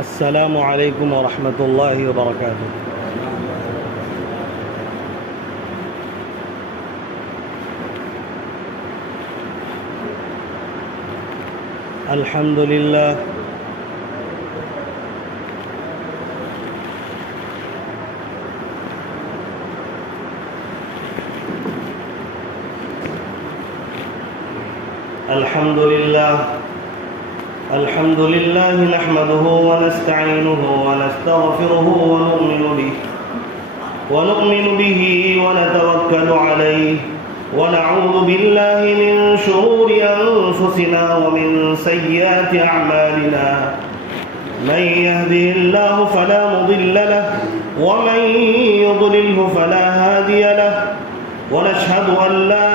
السلام علیکم ورحمۃ اللہ وبرکاتہ۔ الحمد للہ الحمد للہ نحمده ونستعینه ونستغفره ونؤمن به ونتوکل علیہ ونعوذ باللہ من شرور انفسنا ومن سیئات اعمالنا من يهده الله فلا مضل له ومن يضلله فلا هادي له ونشهد أن لا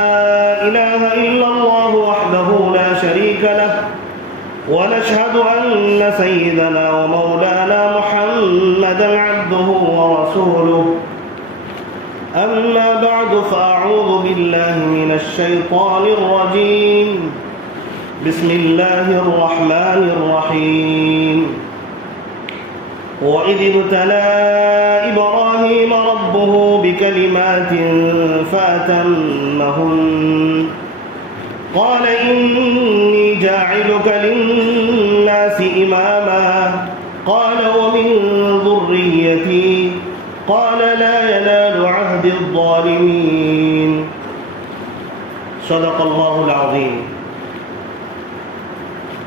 إله إلا الله وحده لا شريك له ونشهد أن سيدنا ومولانا محمدا عبده ورسوله أما بعد فأعوذ بالله من الشيطان الرجيم بسم الله الرحمن الرحيم وإذ ابتلى إبراهيم ربه بكلمات فأتمهن قال إني جاعلك للناس إماما قال ومن ذريتي قال لا ينال عهد الظالمين صدق اللہ العظیم۔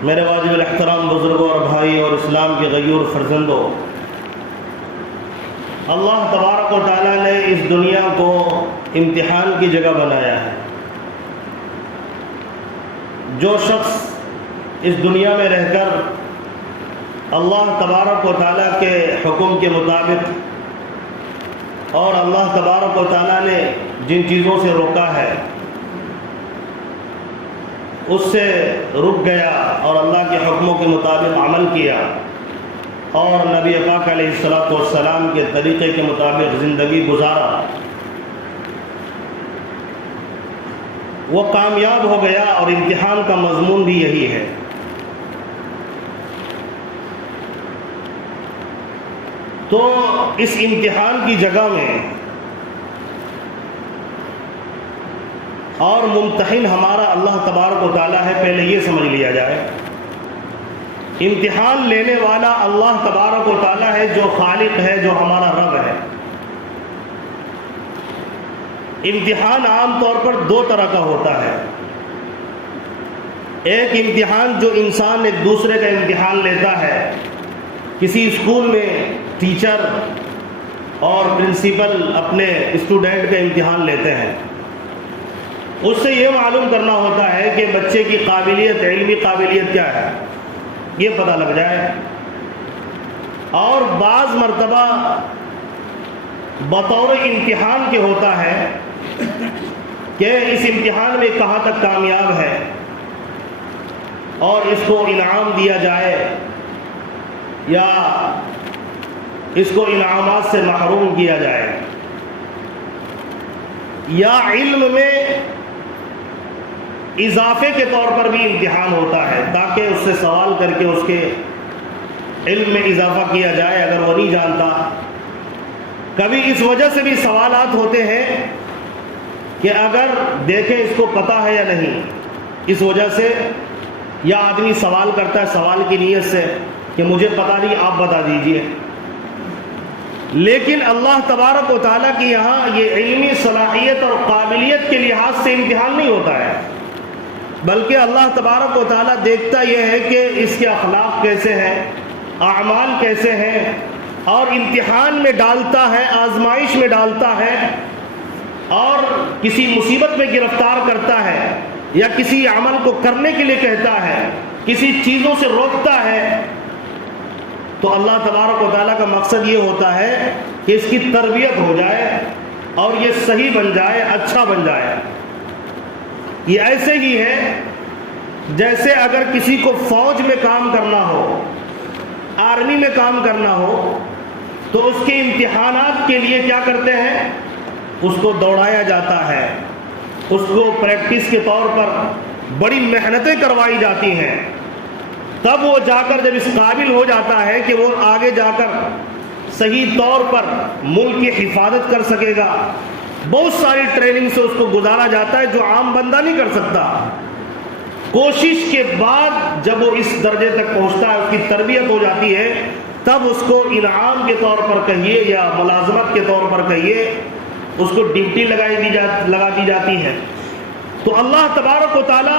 میرے واجب الاحترام بزرگوں اور بھائی اور اسلام کے غیور فرزندوں، اللہ تبارک و تعالیٰ نے اس دنیا کو امتحان کی جگہ بنایا ہے۔ جو شخص اس دنیا میں رہ کر اللہ تبارک و تعالیٰ کے حکم کے مطابق اور اللہ تبارک و تعالیٰ نے جن چیزوں سے روکا ہے اس سے رک گیا اور اللہ کے حکموں کے مطابق عمل کیا اور نبی پاک علیہ الصلوۃ والسلام کے طریقے کے مطابق زندگی گزارا، وہ کامیاب ہو گیا۔ اور امتحان کا مضمون بھی یہی ہے۔ تو اس امتحان کی جگہ میں اور ممتحن ہمارا اللہ تبارک و تعالیٰ ہے، پہلے یہ سمجھ لیا جائے۔ امتحان لینے والا اللہ تبارک و تعالیٰ ہے، جو خالق ہے، جو ہمارا رب ہے۔ امتحان عام طور پر دو طرح کا ہوتا ہے۔ ایک امتحان جو انسان ایک دوسرے کا امتحان لیتا ہے، کسی اسکول میں ٹیچر اور پرنسپل اپنے اسٹوڈنٹ کا امتحان لیتے ہیں۔ اس سے یہ معلوم کرنا ہوتا ہے کہ بچے کی قابلیت، علمی قابلیت کیا ہے، یہ پتہ لگ جائے۔ اور بعض مرتبہ بطور امتحان کے ہوتا ہے کہ اس امتحان میں کہاں تک کامیاب ہے اور اس کو انعام دیا جائے یا اس کو انعامات سے محروم کیا جائے، یا علم میں اضافے کے طور پر بھی امتحان ہوتا ہے تاکہ اس سے سوال کر کے اس کے علم میں اضافہ کیا جائے اگر وہ نہیں جانتا۔ کبھی اس وجہ سے بھی سوالات ہوتے ہیں کہ اگر دیکھیں اس کو پتہ ہے یا نہیں، اس وجہ سے یا آدمی سوال کرتا ہے سوال کی نیت سے کہ مجھے پتہ نہیں، آپ بتا دیجئے۔ لیکن اللہ تبارک و تعالیٰ کی یہاں یہ علمی صلاحیت اور قابلیت کے لحاظ سے امتحان نہیں ہوتا ہے، بلکہ اللہ تبارک و تعالیٰ دیکھتا یہ ہے کہ اس کے اخلاق کیسے ہیں، اعمال کیسے ہیں، اور امتحان میں ڈالتا ہے، آزمائش میں ڈالتا ہے، اور کسی مصیبت میں گرفتار کرتا ہے یا کسی عمل کو کرنے کے لیے کہتا ہے، کسی چیزوں سے روکتا ہے، تو اللہ تبارک و تعالیٰ کا مقصد یہ ہوتا ہے کہ اس کی تربیت ہو جائے اور یہ صحیح بن جائے، اچھا بن جائے۔ یہ ایسے ہی ہے جیسے اگر کسی کو فوج میں کام کرنا ہو، آرمی میں کام کرنا ہو، تو اس کے امتحانات کے لیے کیا کرتے ہیں، اس کو دوڑایا جاتا ہے، اس کو پریکٹس کے طور پر بڑی محنتیں کروائی جاتی ہیں، تب وہ جا کر جب اس قابل ہو جاتا ہے کہ وہ آگے جا کر صحیح طور پر ملک کی حفاظت کر سکے گا. بہت ساری ٹریننگ سے اس کو گزارا جاتا ہے جو عام بندہ نہیں کر سکتا. کوشش کے بعد جب وہ اس درجے تک پہنچتا ہے, اس کی تربیت ہو جاتی ہے, تب اس کو انعام کے طور پر کہیے یا ملازمت کے طور پر کہیے, اس کو ڈیوٹی لگا دی جاتی ہے. تو اللہ تبارک و تعالی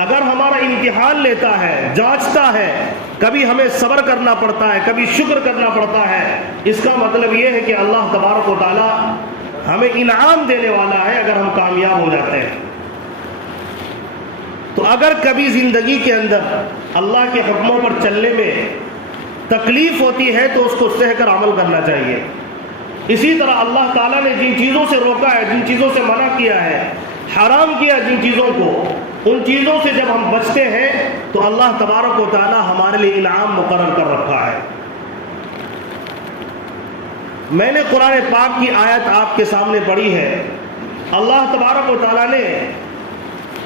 اگر ہمارا امتحان لیتا ہے, جانچتا ہے, کبھی ہمیں صبر کرنا پڑتا ہے, کبھی شکر کرنا پڑتا ہے, اس کا مطلب یہ ہے کہ اللہ تبارک و تعالی ہمیں انعام دینے والا ہے اگر ہم کامیاب ہو جاتے ہیں. تو اگر کبھی زندگی کے اندر اللہ کے حکموں پر چلنے میں تکلیف ہوتی ہے تو اس کو سہ کر عمل کرنا چاہیے. اسی طرح اللہ تعالیٰ نے جن چیزوں سے روکا ہے, جن چیزوں سے منع کیا ہے, حرام کیا جن چیزوں کو, ان چیزوں سے جب ہم بچتے ہیں تو اللہ تبارک و تعالیٰ ہمارے لیے انعام مقرر کر رکھا ہے. میں نے قرآن پاک کی آیت آپ کے سامنے پڑھی ہے. اللہ تبارک و تعالیٰ نے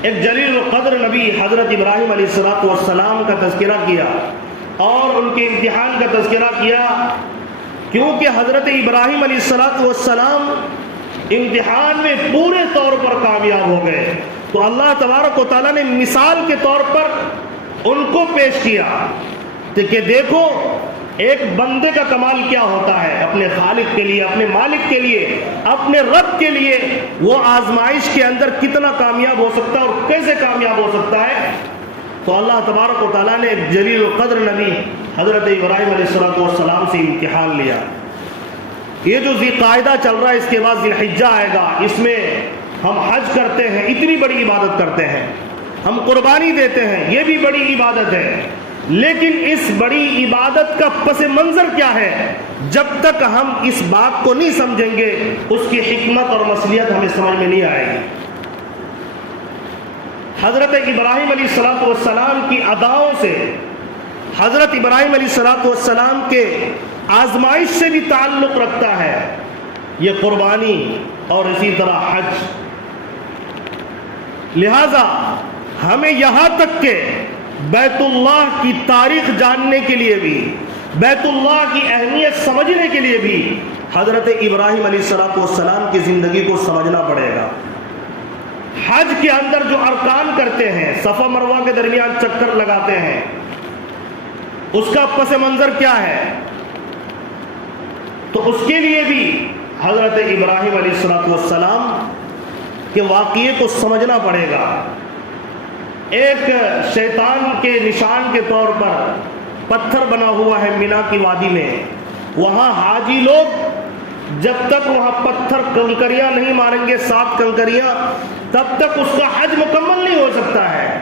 ایک جلیل القدر نبی حضرت ابراہیم علیہ السلام کا تذکرہ کیا اور ان کے امتحان کا تذکرہ کیا, کیونکہ حضرت ابراہیم علیہ السلام امتحان میں پورے طور پر کامیاب ہو گئے. تو اللہ تبارک و تعالیٰ نے مثال کے طور پر ان کو پیش کیا کہ دیکھو ایک بندے کا کمال کیا ہوتا ہے, اپنے خالق کے لیے, اپنے مالک کے لیے, اپنے رب کے لیے وہ آزمائش کے اندر کتنا کامیاب ہو سکتا ہے اور کیسے کامیاب ہو سکتا ہے. تو اللہ تبارک و تعالیٰ نے جلیل القدر نبی حضرت ابراہیم علیہ السلام سے امتحان لیا. یہ جو ذی قاعدہ چل رہا ہے, اس کے بعد ذی الحجہ آئے گا, اس میں ہم حج کرتے ہیں, اتنی بڑی عبادت کرتے ہیں, ہم قربانی دیتے ہیں, یہ بھی بڑی عبادت ہے. لیکن اس بڑی عبادت کا پس منظر کیا ہے, جب تک ہم اس بات کو نہیں سمجھیں گے اس کی حکمت اور مصلحت ہمیں سمجھ میں نہیں آئے گی. حضرت ابراہیم علیہ السلام کی اداؤں سے, حضرت ابراہیم علیہ السلام کے آزمائش سے بھی تعلق رکھتا ہے یہ قربانی اور اسی طرح حج. لہذا ہمیں یہاں تک کہ بیت اللہ کی تاریخ جاننے کے لیے بھی, بیت اللہ کی اہمیت سمجھنے کے لیے بھی حضرت ابراہیم علیہ السلام کی زندگی کو سمجھنا پڑے گا. حج کے اندر جو ارکان کرتے ہیں, صفا مروہ کے درمیان چکر لگاتے ہیں, اس کا پس منظر کیا ہے, تو اس کے لیے بھی حضرت ابراہیم علیہ السلام کے واقعے کو سمجھنا پڑے گا. ایک شیطان کے نشان کے طور پر پتھر بنا ہوا ہے مینا کی وادی میں, وہاں حاجی لوگ جب تک وہاں پتھر کنکریاں نہیں ماریں گے, 7 کنکریاں, تب تک اس کا حج مکمل نہیں ہو سکتا ہے.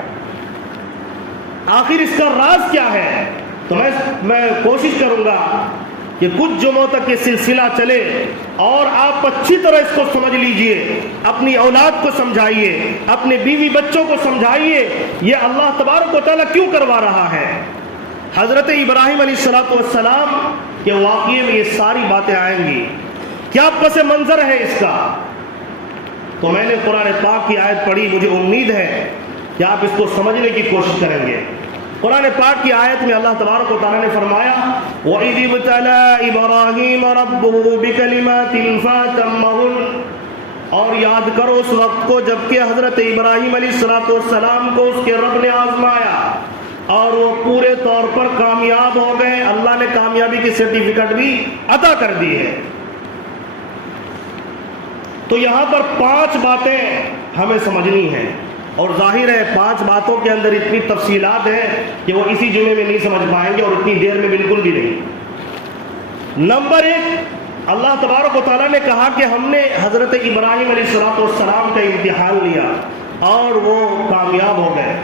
آخر اس کا راز کیا ہے؟ تو میں کوشش کروں گا کہ کچھ جمعوں تک یہ سلسلہ چلے اور آپ اچھی طرح اس کو سمجھ لیجئے, اپنی اولاد کو سمجھائیے, اپنے بیوی بچوں کو سمجھائیے یہ اللہ تبارک و تعالیٰ کیوں کروا رہا ہے. حضرت ابراہیم علیہ السلام کے واقعے میں یہ ساری باتیں آئیں گی. کیا پس منظر ہے اس کا؟ تو میں نے قرآن پاک کی آیت پڑھی, مجھے امید ہے کہ آپ اس کو سمجھنے کی کوشش کریں گے. قرآن پاک کی آیت میں اللہ تبارک و تعالیٰ نے فرمایا وَإِذِ ابْتَلَىٰ إِبْرَاهِيمَ رَبُّهُ بِكَلِمَاتٍ فَأَتَمَّهُنَّ, اور یاد کرو اس وقت کو جبکہ حضرت ابراہیم علیہ السلام کو اس کے رب نے آزمایا اور وہ پورے طور پر کامیاب ہو گئے. اللہ نے کامیابی کی سرٹیفکیٹ بھی عطا کر دی ہے. تو یہاں پر 5 باتیں ہمیں سمجھنی ہیں, اور ظاہر ہے 5 باتوں کے اندر اتنی تفصیلات ہیں کہ وہ اسی جمعے میں نہیں سمجھ پائیں گے, اور اتنی دیر میں بالکل بھی نہیں. نمبر 1, اللہ تبارک و تعالیٰ نے کہا کہ ہم نے حضرت ابراہیم علیہ السلام کا امتحان لیا اور وہ کامیاب ہو گئے.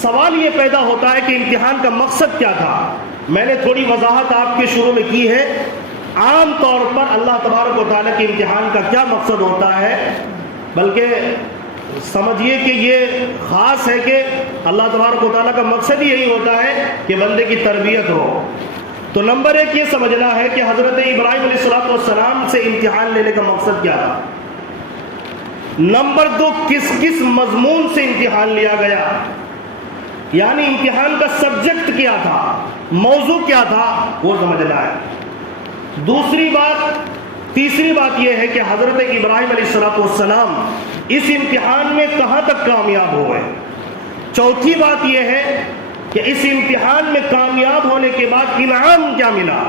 سوال یہ پیدا ہوتا ہے کہ امتحان کا مقصد کیا تھا. میں نے تھوڑی وضاحت آپ کے شروع میں کی ہے. عام طور پر اللہ تبارک و تعالیٰ کے امتحان کا کیا مقصد ہوتا ہے, بلکہ سمجھیے کہ یہ خاص ہے کہ اللہ تبارک و تعالیٰ کا مقصد ہی یہی ہوتا ہے کہ بندے کی تربیت ہو. تو نمبر 1 یہ سمجھنا ہے کہ حضرت ابراہیم علیہ السلام سے امتحان لینے کا مقصد کیا تھا. نمبر 2, کس کس مضمون سے امتحان لیا گیا. یعنی امتحان کا سبجیکٹ کیا تھا، موضوع کیا تھا، وہ سمجھنا ہے۔ تیسری بات یہ ہے کہ حضرت ابراہیم علیہ السلام اس امتحان میں کہاں تک کامیاب ہوئے۔ چوتھی بات یہ ہے کہ اس امتحان میں کامیاب ہونے کے بعد انعام کیا ملا۔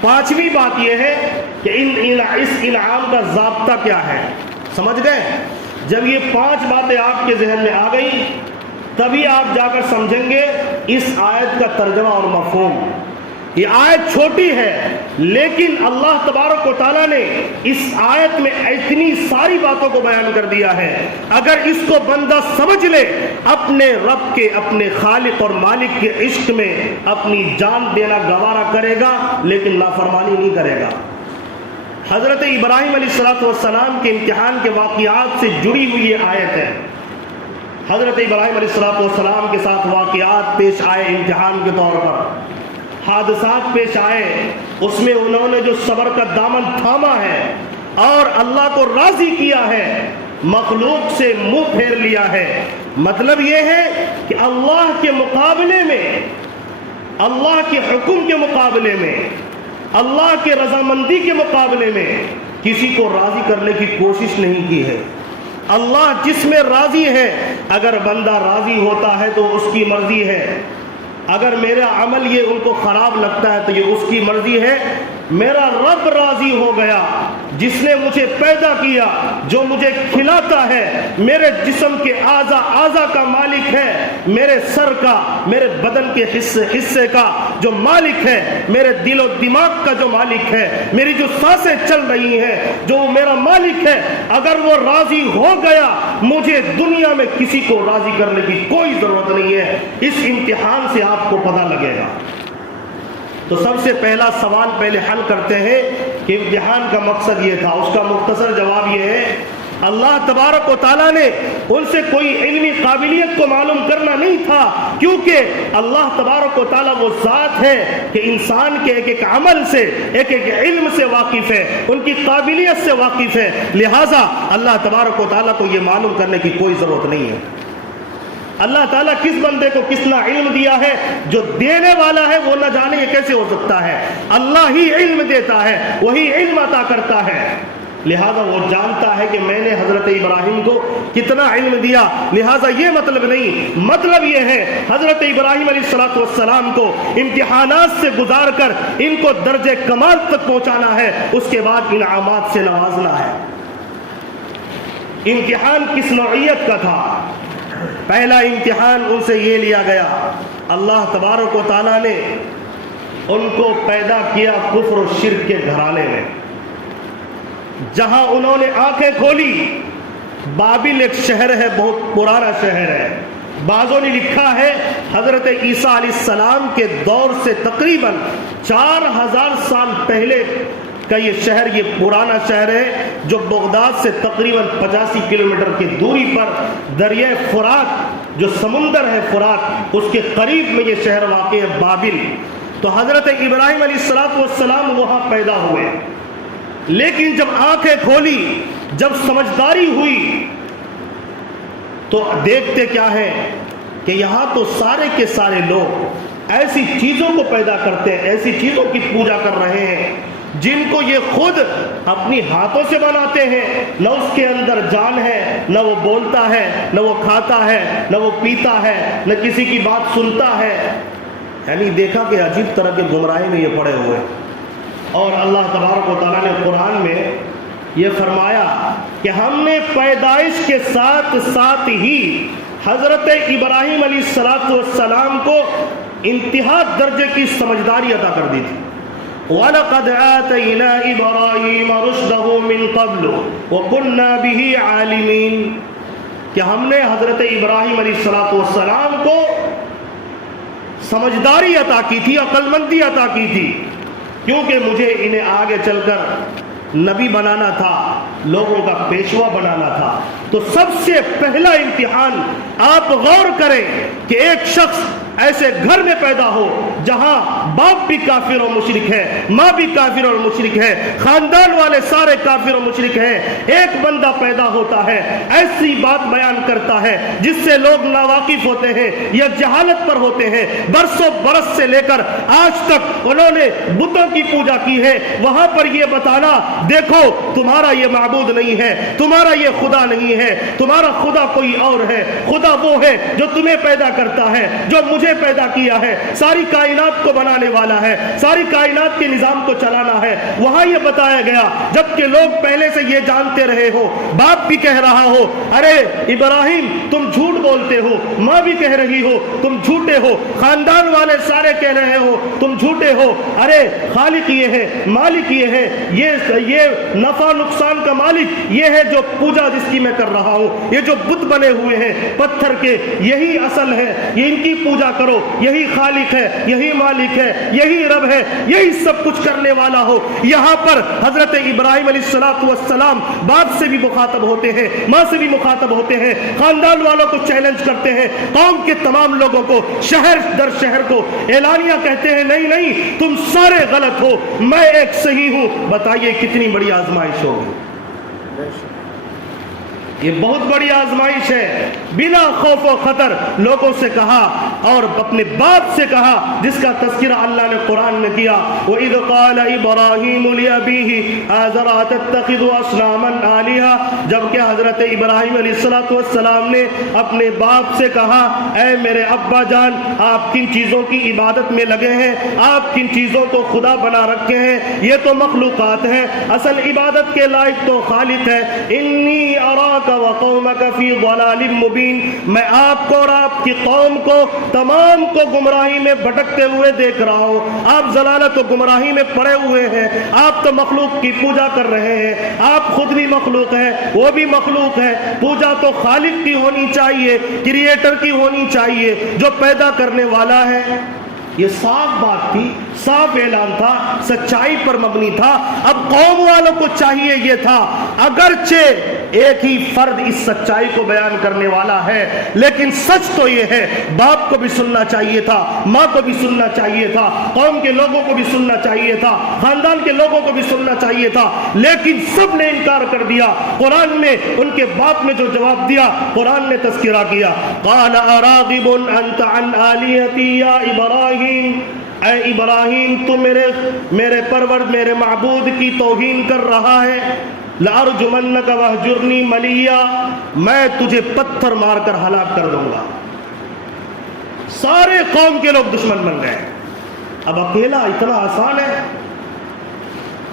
پانچویں بات یہ ہے کہ اس انعام کا ضابطہ کیا ہے۔ سمجھ گئے؟ جب یہ 5 باتیں آپ کے ذہن میں آ گئی تبھی آپ جا کر سمجھیں گے اس آیت کا ترجمہ اور مفہوم۔ یہ آیت چھوٹی ہے لیکن اللہ تبارک و تعالیٰ نے اس آیت میں اتنی ساری باتوں کو بیان کر دیا ہے، اگر اس کو بندہ سمجھ لے اپنے رب کے، اپنے خالق اور مالک کے عشق میں اپنی جان دینا گوارا کرے گا لیکن نافرمانی نہیں کرے گا۔ حضرت ابراہیم علیہ السلام کے امتحان کے واقعات سے جڑی ہوئی یہ آیت ہے۔ حضرت ابراہیم علیہ السلام کے ساتھ واقعات پیش آئے، امتحان کے طور پر حادثات پیش آئے، اس میں انہوں نے جو صبر کا دامن تھاما ہے اور اللہ کو راضی کیا ہے، مخلوق سے منہ پھیر لیا ہے۔ مطلب یہ ہے کہ اللہ کے مقابلے میں، اللہ کے حکم کے مقابلے میں، اللہ کے رضامندی کے مقابلے میں کسی کو راضی کرنے کی کوشش نہیں کی ہے۔ اللہ جس میں راضی ہے، اگر بندہ راضی ہوتا ہے تو اس کی مرضی ہے۔ اگر میرا عمل یہ ان کو خراب لگتا ہے تو یہ اس کی مرضی ہے۔ میرا رب راضی ہو گیا جس نے مجھے پیدا کیا، جو مجھے کھلاتا ہے، میرے جسم کے اعضاء کا مالک ہے، میرے سر کا، میرے بدن کے حصے کا جو مالک ہے، میرے دل و دماغ کا جو مالک ہے، میری جو سانسیں چل رہی ہیں جو میرا مالک ہے، اگر وہ راضی ہو گیا مجھے دنیا میں کسی کو راضی کرنے کی کوئی ضرورت نہیں ہے۔ اس امتحان سے آپ کو پتہ لگے گا۔ تو سب سے پہلا سوال پہلے حل کرتے ہیں کہ امتحان کا مقصد یہ تھا۔ اس کا مختصر جواب یہ ہے، اللہ تبارک و تعالیٰ نے ان سے کوئی علمی قابلیت کو معلوم کرنا نہیں تھا، کیونکہ اللہ تبارک و تعالیٰ وہ ذات ہے کہ انسان کے ایک ایک عمل سے، ایک ایک علم سے واقف ہے، ان کی قابلیت سے واقف ہے، لہٰذا اللہ تبارک و تعالیٰ کو یہ معلوم کرنے کی کوئی ضرورت نہیں ہے۔ اللہ تعالیٰ کس بندے کو کتنا علم دیا ہے، جو دینے والا ہے وہ نہ جانے یہ کیسے ہو سکتا ہے۔ اللہ ہی علم دیتا ہے، وہی علم عطا کرتا ہے، لہذا وہ جانتا ہے کہ میں نے حضرت ابراہیم کو کتنا علم دیا۔ لہذا یہ مطلب نہیں، مطلب یہ ہے حضرت ابراہیم علیہ السلام کو امتحانات سے گزار کر ان کو درجے کمال تک پہنچانا ہے، اس کے بعد انعامات سے نوازنا ہے۔ امتحان کس نوعیت کا تھا؟ پہلا امتحان ان سے یہ لیا گیا، اللہ تبارک و تعالیٰ نے ان کو پیدا کیا کفر و شرک کے گھرانے میں، جہاں انہوں نے آنکھیں کھولی۔ بابل ایک شہر ہے، بہت پرانا شہر ہے، بعضوں نے لکھا ہے حضرت عیسیٰ علیہ السلام کے دور سے تقریباً 4000 سال پہلے کا یہ شہر، یہ پرانا شہر ہے جو بغداد سے تقریباً 85 کلومیٹر کی دوری پر دریائے فرات، جو سمندر ہے فرات، اس کے قریب میں یہ شہر واقع ہے، بابل۔ تو حضرت ابراہیم علیہ السلام وہاں پیدا ہوئے، لیکن جب آنکھیں کھولی، جب سمجھداری ہوئی تو دیکھتے کیا ہے کہ یہاں تو سارے کے سارے لوگ ایسی چیزوں کو پیدا کرتے ہیں، ایسی چیزوں کی پوجا کر رہے ہیں جن کو یہ خود اپنی ہاتھوں سے بناتے ہیں، نہ اس کے اندر جان ہے، نہ وہ بولتا ہے، نہ وہ کھاتا ہے، نہ وہ پیتا ہے، نہ کسی کی بات سنتا ہے۔ یعنی دیکھا کہ عجیب طرح کے گمراہی میں یہ پڑے ہوئے۔ اور اللہ تبارک و تعالیٰ نے قرآن میں یہ فرمایا کہ ہم نے پیدائش کے ساتھ ساتھ ہی حضرت ابراہیم علیہ السلام کو انتہا درجے کی سمجھداری عطا کر دی تھی۔ وَلَقَدْ آتَيْنَا إِبْرَاهِيمَ رُشْدَهُ مِنْ قَبْلُ وَكُنَّا بِهِ عَالِمِينَ، کہ ہم نے حضرت ابراہیم علیہ السلام کو سمجھداری عطا کی تھی، عقل مندی عطا کی تھی، کیونکہ مجھے انہیں آگے چل کر نبی بنانا تھا، لوگوں کا پیشوا بنانا تھا۔ تو سب سے پہلا امتحان آپ غور کریں کہ ایک شخص ایسے گھر میں پیدا ہو جہاں باپ بھی کافر و مشرک ہے، ماں بھی کافر اور مشرک ہے، خاندان والے سارے کافر و مشرک ہیں، ایک بندہ پیدا ہوتا ہے ایسی بات بیان کرتا ہے جس سے لوگ ناواقف ہوتے ہیں یا جہالت پر ہوتے ہیں، برسوں برس سے لے کر آج تک انہوں نے بتوں کی پوجا کی ہے، وہاں پر یہ بتانا دیکھو تمہارا یہ معبود نہیں ہے، تمہارا یہ خدا نہیں ہے، تمہارا خدا کوئی اور ہے، خدا وہ ہے جو تمہیں پیدا کرتا ہے، جو مجھے پیدا کیا ہے، ساری کائنات کو بنانے والا ہے، ساری کائنات کے نظام کو چلانا ہے۔ وہاں یہ بتایا گیا جبکہ لوگ پہلے سے یہ جانتے رہے ہو، باپ بھی کہہ رہا ہو ارے ابراہیم تم جھوٹ بولتے ہو، ماں بھی کہہ رہی ہو تم جھوٹے ہو، خاندان والے سارے کہہ رہے ہو تم جھوٹے ہو، ارے خالق یہ ہے، مالک یہ ہے، یہ نفع نقصان کا مالک یہ ہے جو پوجا جس کی میں کر رہا ہوں، یہ جو بت بنے ہوئے ہیں پتھر کے یہی اصل ہے، یہ ان کی پوجا کرو، یہی خالق ہے، یہی مالک ہے، یہی رب ہے، یہی سب کچھ کرنے والا ہو۔ یہاں پر حضرت ابراہیم علیہ السلام باپ سے بھی مخاطب ہوتے ہیں، ماں سے بھی مخاطب ہوتے ہیں، خاندان والوں کو چیلنج کرتے ہیں، قوم کے تمام لوگوں کو شہر در شہر کو اعلانیہ کہتے ہیں نہیں نہیں تم سارے غلط ہو، میں ایک صحیح ہوں۔ بتائیے کتنی بڑی آزمائش ہوگی، یہ بہت بڑی آزمائش ہے۔ بلا خوف و خطر لوگوں سے کہا اور اپنے باپ سے کہا جس کا تذکرہ اللہ نے قرآن میں کیا، وَإِذْ قَالَ إِبْرَاهِيمُ لِأَبِيهِ آزَرَ أَتَتَّخِذُ أَصْنَامًا آلِهَةً، جبکہ حضرت ابراہیم علیہ السلام نے اپنے باپ سے کہا اے میرے ابا جان آپ کن چیزوں کی عبادت میں لگے ہیں، آپ کن چیزوں کو خدا بنا رکھے ہیں، یہ تو مخلوقات ہیں، اصل عبادت کے لائق تو خالق ہے۔ انی اراک وقومک فی ضلال مبین، میں آپ کو اور آپ کی قوم کو تمام کو گمراہی میں بھٹکتے ہوئے دیکھ رہا ہوں، آپ ضلالت و گمراہی میں پڑے ہوئے ہیں، آپ تو مخلوق کی پوجا کر رہے ہیں، آپ خود بھی مخلوق ہیں وہ بھی مخلوق ہے، پوجا تو خالق کی ہونی چاہیے، کریٹر کی ہونی چاہیے جو پیدا کرنے والا ہے۔ یہ صاف بات تھی، صاف اعلان تھا، سچائی پر مبنی تھا۔ اب قوم والوں کو چاہیے یہ تھا، اگرچہ ایک ہی فرد اس سچائی کو بیان کرنے والا ہے لیکن سچ تو یہ ہے باپ کو بھی سننا چاہیے تھا، ماں کو بھی سننا چاہیے تھا، قوم کے لوگوں کو بھی سننا چاہیے تھا، خاندان کے لوگوں کو بھی سننا چاہیے تھا، لیکن سب نے انکار کر دیا۔ قرآن نے ان کے باپ نے جو جواب دیا قرآن نے تذکرہ کیا، قال اراغب انت عن آلیتی یا ابراہیم، اے ابراہیم تو میرے پرورد میرے معبود کی توہین کر رہا ہے، لارجمنک وہجرنی ملیا، میں تجھے پتھر مار کر ہلاک کر دوں گا۔ سارے قوم کے لوگ دشمن بن گئے، اب اکیلا اتنا آسان ہے۔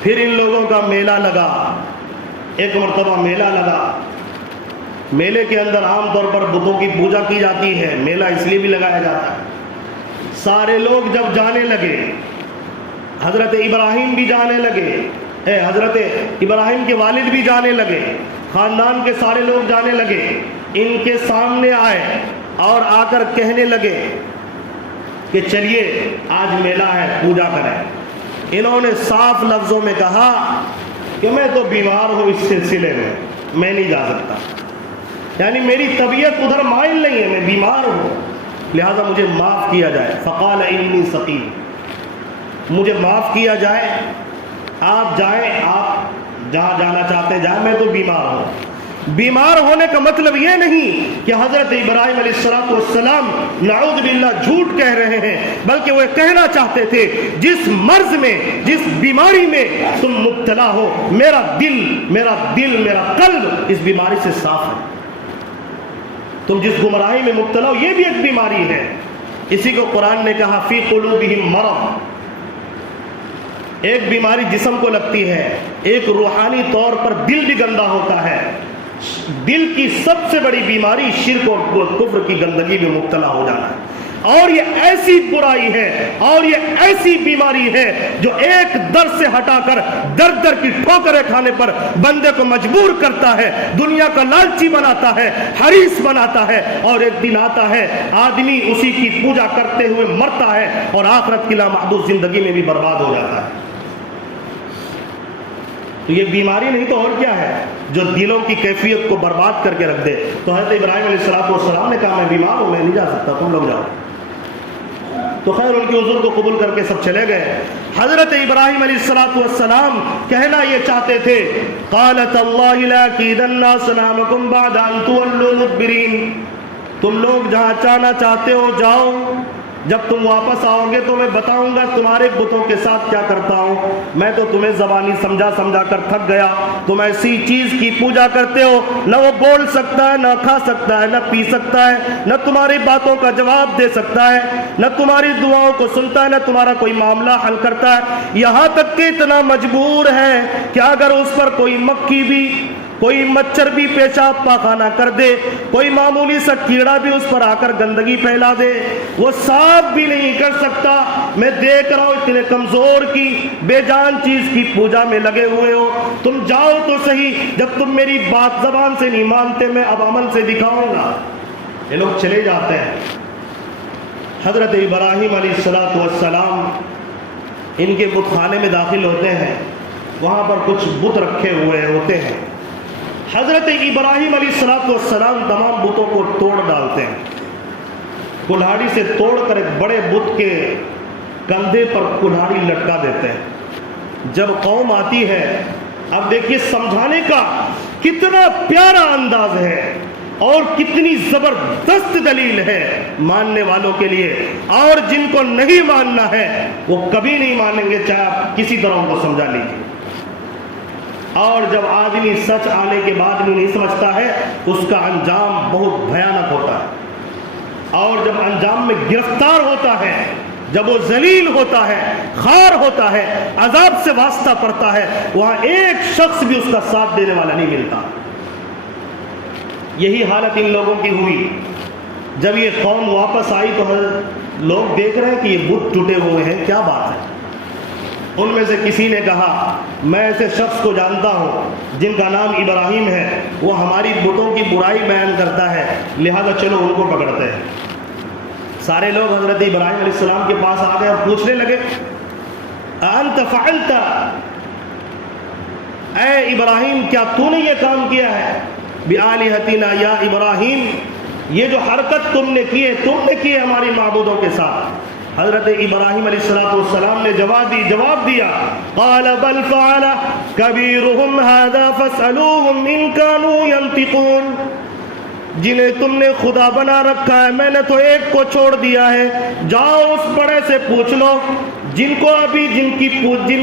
پھر ان لوگوں کا میلہ لگا، ایک مرتبہ میلہ لگا، میلے کے اندر عام طور پر بتوں کی پوجا کی جاتی ہے، میلہ اس لیے بھی لگایا جاتا ہے۔ سارے لوگ جب جانے لگے، حضرت ابراہیم بھی جانے لگے، حضرت ابراہیم کے والد بھی جانے لگے، خاندان کے سارے لوگ جانے لگے، ان کے سامنے آئے اور آ کر کہنے لگے کہ چلیے آج میلہ ہے پوجا کریں۔ انہوں نے صاف لفظوں میں کہا کہ میں تو بیمار ہوں، اس سلسلے میں نہیں جا سکتا، یعنی میری طبیعت ادھر مائل نہیں ہے، میں بیمار ہوں، لہذا مجھے معاف کیا جائے۔ فقال انی سقیم، مجھے معاف کیا جائے، آپ جائیں، آپ جہاں جانا چاہتے ہیں جائیں، میں تو بیمار ہوں۔ بیمار ہونے کا مطلب یہ نہیں کہ حضرت ابراہیم علیہ السلام نعوذ باللہ جھوٹ کہہ رہے ہیں، بلکہ وہ کہنا چاہتے تھے جس مرض میں، جس بیماری میں تم مبتلا ہو، میرا دل میرا قلب اس بیماری سے صاف ہے۔ تم جس گمراہی میں مبتلا ہو یہ بھی ایک بیماری ہے، اسی کو قرآن نے کہا فی قلوبہم مرض، ایک بیماری جسم کو لگتی ہے، ایک روحانی طور پر دل بھی گندا ہوتا ہے۔ دل کی سب سے بڑی بیماری شرک اور کفر کی گندگی میں مبتلا ہو جانا ہے، اور یہ ایسی برائی ہے اور یہ ایسی بیماری ہے جو ایک در سے ہٹا کر در کی ٹھوکریں کھانے پر بندے کو مجبور کرتا ہے، دنیا کا لالچی بناتا ہے، حریص بناتا ہے، اور ایک دن آتا ہے آدمی اسی کی پوجا کرتے ہوئے مرتا ہے اور آخرت کی لامحدود زندگی میں بھی برباد ہو جاتا ہے۔ تو یہ بیماری نہیں تو اور کیا ہے جو دلوں کی کیفیت کو برباد کر کے رکھ دے۔ تو حضرت ابراہیم علیہ السلام نے کہا میں بیمار ہوں، میں نہیں جا سکتا، تم لوگ جاؤ۔ تو خیر ان کے حضور کو قبول کر کے سب چلے گئے. حضرت ابراہیم علیہ السلام کہنا یہ چاہتے تھے قالت اللہ لاکیدن اصنامکم بعد ان تولوا مدبرین، تم لوگ جہاں جانا چاہتے ہو جاؤ، جب تم واپس آؤ گے تو میں بتاؤں گا تمہارے بتوں کے ساتھ کیا کرتا ہوں. میں تو تمہیں زبانی سمجھا کر تھک گیا. تم ایسی چیز کی پوجا کرتے ہو نہ وہ بول سکتا ہے، نہ کھا سکتا ہے، نہ پی سکتا ہے، نہ تمہاری باتوں کا جواب دے سکتا ہے، نہ تمہاری دعاؤں کو سنتا ہے، نہ تمہارا کوئی معاملہ حل کرتا ہے. یہاں تک کہ اتنا مجبور ہے کہ اگر اس پر کوئی مکھی بھی، کوئی مچھر بھی پیشاب پاخانہ کر دے، کوئی معمولی سا کیڑا بھی اس پر آ کر گندگی پھیلا دے، وہ صاف بھی نہیں کر سکتا. میں دیکھ رہا ہوں اتنے کمزور کی بے جان چیز کی پوجا میں لگے ہوئے ہو. تم جاؤ تو صحیح، جب تم میری بات زبان سے نہیں مانتے میں اب عمل سے دکھاؤں گا. یہ لوگ چلے جاتے ہیں. حضرت ابراہیم علیہ السلام ان کے بت خانے میں داخل ہوتے ہیں. وہاں پر کچھ بت رکھے ہوئے ہوتے ہیں. حضرت ابراہیم علیہ السلام تمام بتوں کو توڑ ڈالتے ہیں. کلہاڑی سے توڑ کر ایک بڑے بت کے کندھے پر کلہاڑی لٹکا دیتے ہیں. جب قوم آتی ہے، اب دیکھیے سمجھانے کا کتنا پیارا انداز ہے اور کتنی زبردست دلیل ہے ماننے والوں کے لیے، اور جن کو نہیں ماننا ہے وہ کبھی نہیں مانیں گے چاہے آپ کسی طرح ان کو سمجھا لیجیے. اور جب آدمی سچ آنے کے بعد بھی نہیں سمجھتا ہے اس کا انجام بہت بھیانک ہوتا ہے. اور جب انجام میں گرفتار ہوتا ہے، جب وہ ذلیل ہوتا ہے، خار ہوتا ہے، عذاب سے واسطہ پڑتا ہے، وہاں ایک شخص بھی اس کا ساتھ دینے والا نہیں ملتا. یہی حالت ان لوگوں کی ہوئی. جب یہ قوم واپس آئی تو لوگ دیکھ رہے ہیں کہ یہ بت ٹوٹے ہوئے ہیں، کیا بات ہے. ان میں سے کسی نے کہا میں ایسے شخص کو جانتا ہوں جن کا نام ابراہیم ہے، وہ ہماری بتوں کی برائی بیان کرتا ہے، لہذا چلو ان کو پکڑتے ہیں. سارے لوگ حضرت ابراہیم علیہ السلام کے پاس آ گئے اور پوچھنے لگے انت فعلت، اے ابراہیم کیا تو نے یہ کام کیا ہے؟ بآلہتنا یا ابراہیم، یہ جو حرکت تم نے کی ہے ہماری معبودوں کے ساتھ. حضرت ابراہیم علیہ السلام نے جواب دیا قال بل فعل کبیرہم ھذا فاسألوہم ان کانوا ینطقون. جنہیں تم نے خدا بنا رکھا ہے میں نے تو ایک کو چھوڑ دیا ہے، جاؤ اس بڑے سے پوچھ لو جن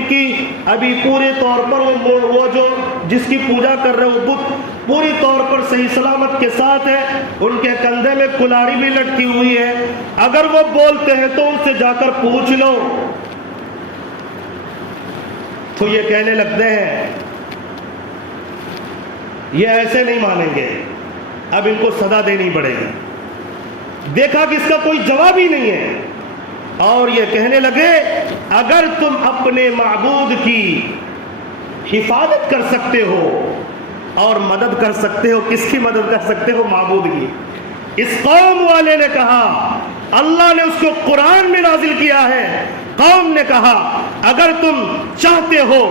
کی ابھی پورے طور پر وہ جو جس کی پوجا کر رہے وہ بت پوری طور پر صحیح سلامت کے ساتھ ہے، ان کے کندھے میں کلاڑی بھی لٹکی ہوئی ہے، اگر وہ بولتے ہیں تو ان سے جا کر پوچھ لو. تو یہ کہنے لگتے ہیں یہ ایسے نہیں مانیں گے، اب ان کو سزا دینی پڑے گی. دیکھا کہ اس کا کوئی جواب ہی نہیں ہے، اور یہ کہنے لگے اگر تم اپنے معبود کی حفاظت کر سکتے ہو اور مدد کر سکتے ہو، کس کی مدد کر سکتے ہو؟ معبود کی. اس قوم والے نے کہا، اللہ نے اس کو قرآن میں نازل کیا ہے، قوم نے کہا اگر تم چاہتے ہو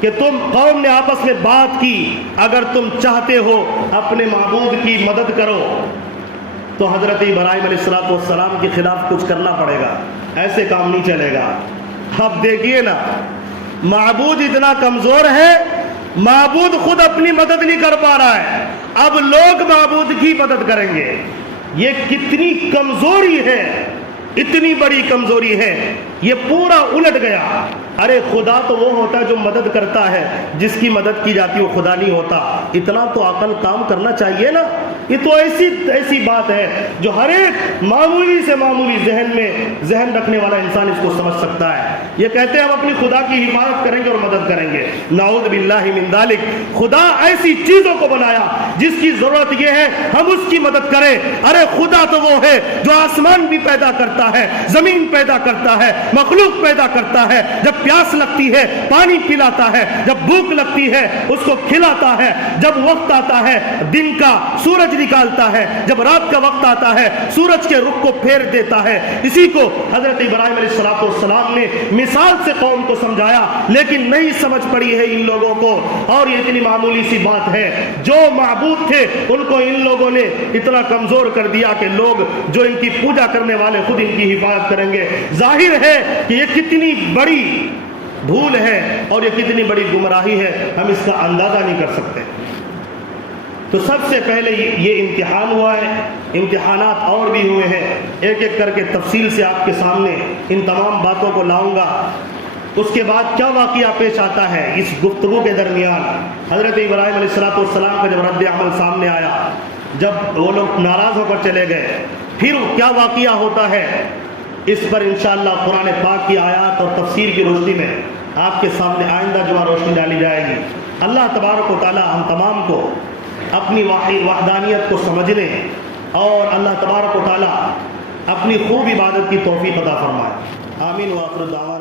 کہ قوم نے آپس میں بات کی، اگر تم چاہتے ہو اپنے معبود کی مدد کرو تو حضرت ابراہیم علیہ السلام کے خلاف کچھ کرنا پڑے گا، ایسے کام نہیں چلے گا. اب دیکھیے نا، معبود اتنا کمزور ہے، معبود خود اپنی مدد نہیں کر پا رہا ہے، اب لوگ معبود کی مدد کریں گے. یہ کتنی کمزوری ہے، اتنی بڑی کمزوری ہے. یہ پورا الٹ گیا. ارے خدا تو وہ ہوتا ہے جو مدد کرتا ہے، جس کی مدد کی جاتی ہے وہ خدا نہیں ہوتا. اتنا تو عقل کام کرنا چاہیے نا. یہ تو ایسی بات ہے جو ہر ایک معمولی سے معمولی ذہن رکھنے والا انسان اس کو سمجھ سکتا ہے. یہ کہتے ہیں ہم اپنی خدا کی حفاظت کریں گے اور مدد کریں گے. نعوذ باللہ من ذالک. خدا ایسی چیزوں کو بنایا جس کی ضرورت یہ ہے ہم اس کی مدد کریں. ارے خدا تو وہ ہے جو آسمان بھی پیدا کرتا ہے، زمین پیدا کرتا ہے، مخلوق پیدا کرتا ہے. جب پیاس لگتی ہے پانی پلاتا ہے، جب بھوک لگتی ہے اس کو کھلاتا ہے، جب وقت آتا ہے دن کا سورج سورج نکالتا ہے، جب رات کا وقت آتا ہے سورج کے رخ کو پھیر دیتا ہے۔ اسی کو حضرت ابراہیم علیہ السلام نے مثال سے قوم کو سمجھایا، لیکن نہیں سمجھ پڑی ہے ان لوگوں کو۔ اور یہ اتنی معمولی سی بات ہے، جو معبود تھے ان کو ان لوگوں نے اتنا کمزور کر دیا کہ لوگ جو ان کی پوجا کرنے والے خود ان کی حفاظت کریں گے۔ ظاہر ہے کہ یہ کتنی بڑی بھول ہے اور یہ کتنی بڑی گمراہی ہے، ہم اس کا اندازہ نہیں کر سکتے۔ تو سب سے پہلے یہ امتحان ہوا ہے، امتحانات اور بھی ہوئے ہیں، ایک ایک کر کے تفصیل سے آپ کے سامنے ان تمام باتوں کو لاؤں گا۔ اس کے بعد کیا واقعہ پیش آتا ہے اس گفتگو کے درمیان؟ حضرت ابراہیم علیہ السلام کا جب رد عمل سامنے آیا، جب وہ لوگ ناراض ہو کر چلے گئے، پھر کیا واقعہ ہوتا ہے، اس پر انشاءاللہ قرآن پاک کی آیات اور تفسیر کی روشنی میں آپ کے سامنے آئندہ جو روشنی ڈالی جائے گی۔ اللہ تبارک و تعالی ہم تمام کو اپنی وحدانیت کو سمجھنے اور اللہ تبارک و تعالی اپنی خوب عبادت کی توفیق عطا فرمائے۔ آمین وآخر دعوانا۔